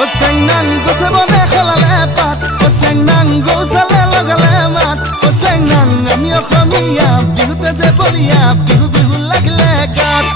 ও চেংনাং গছে বনে খলালে পাত ও চেংনাং গৌচালে লগালে মাত ও চেংনাং আমি অসমীয়া বিহুতে যে বলিয়া বিহু বিহু লাগিলে গাত